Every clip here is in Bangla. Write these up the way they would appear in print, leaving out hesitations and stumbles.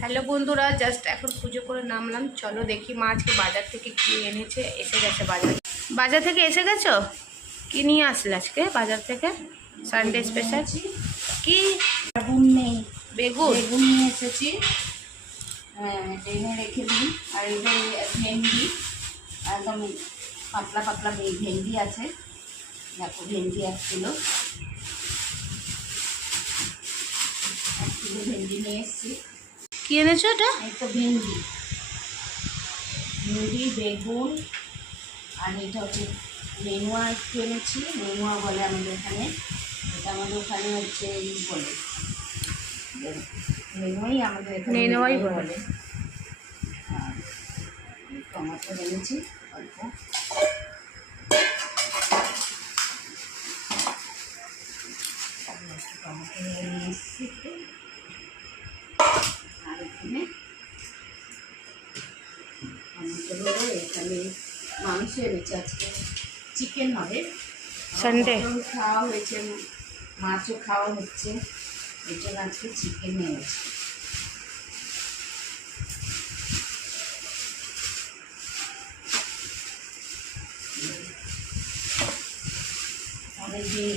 হ্যালো বন্ধুরা, জাস্ট এখন পুজো করে নামলাম। চলো দেখি মা আজকে বাজার থেকে কি এনেছে। এসে গেছে বাজার থেকে এসে গেছো? কি নিয়ে আসলে আজকে বাজার থেকে? সানডে স্পেশাল কি? বেগুন নেই, বেগুন নিয়ে এসেছি। হ্যাঁ, এনে রেখে দিই। আর এটা ভেন্ডি, একদম পাতলা পাতলা ভেন্ডি আছে। দেখো, ভেন্ডি 1 কিলো ভেন্ডি নিয়ে এসেছি। কি এনেছো এটা? একটা ভেন্ডি, বেগুন, আর এটা হচ্ছে নেনুয়া একটু এনেছি। নেনুয়া বলে আমাদের এখানে, এটা আমাদের ওখানে হচ্ছে বলে নেনুয়াই, আমাদের এখানে নেনুয়াই বলে। আর টমাটো এনেছি অল্প। টমাটো নিয়ে এসেছি। আর এখানে টমেটো এখানে মাংস এনেছে। আজকে চিকেন হবে, সানডে। খাওয়া হয়েছে, মাছও খাওয়া হচ্ছে, এই জন্য আজকে চিকেন এনেছে। অনেকদিন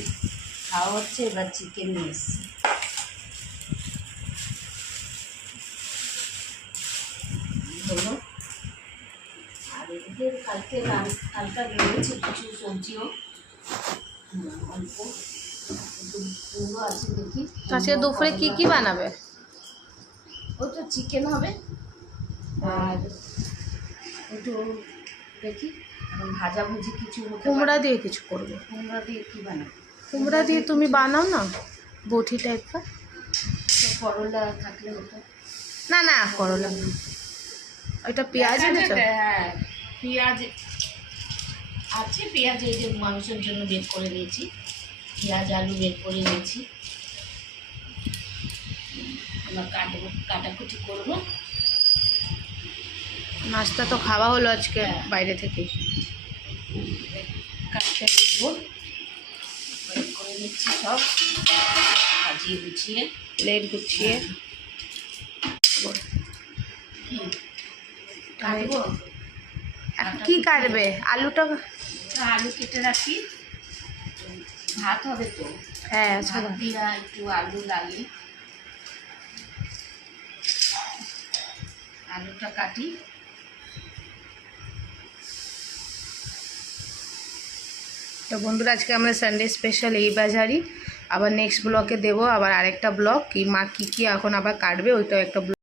খাওয়া হচ্ছে, এবার চিকেন নিয়ে এসছে। হলো। আর এদিকে কালকে হালকা রয়েছে কিছু সবজিও, অল্প কুমড়ো আছে। দেখি আজকে দুপুরে কি কি বানাবে? ওই তো চিকেন হবে, আর একটু দেখি ভাজাভুজি কিছু। কুমড়া দিয়ে কিছু করবে? কুমড়া দিয়ে কী বানাবো? কুমড়া দিয়ে তুমি বানাও না, বটি টাইপের। করলা থাকলে হতো। না না, করলা না। ওইটা পেঁয়াজ এনেছো? হ্যাঁ, পেঁয়াজ আছে। পেঁয়াজ এই যে মাংসের জন্য বের করে নিয়েছি, পেঁয়াজ আলু বের করে নিয়েছি। আমরা কাটাকুটি করবো। নাস্তা তো খাওয়া হলো আজকে বাইরে থেকে। কাটতে নিবো, বের করে নিচ্ছি সব, সাজিয়ে গুছিয়ে প্লেট গুছিয়ে। কাটবো। কি কাটবে? আলুটা? আলু কেটে রাখি, ভাত হবে তো। হ্যাঁ, ভাত দিয়া একটু আলু লাগে, আলুটা কাটি। তো বন্ধুরা, আজকে আমরা সানডে স্পেশাল এই বাজারই। আবার নেক্সট ব্লগে দেবো আবার আরেকটা ব্লগ, কি মা কী কী এখন আবার কাটবে, ওইটাও একটা ব্লগ।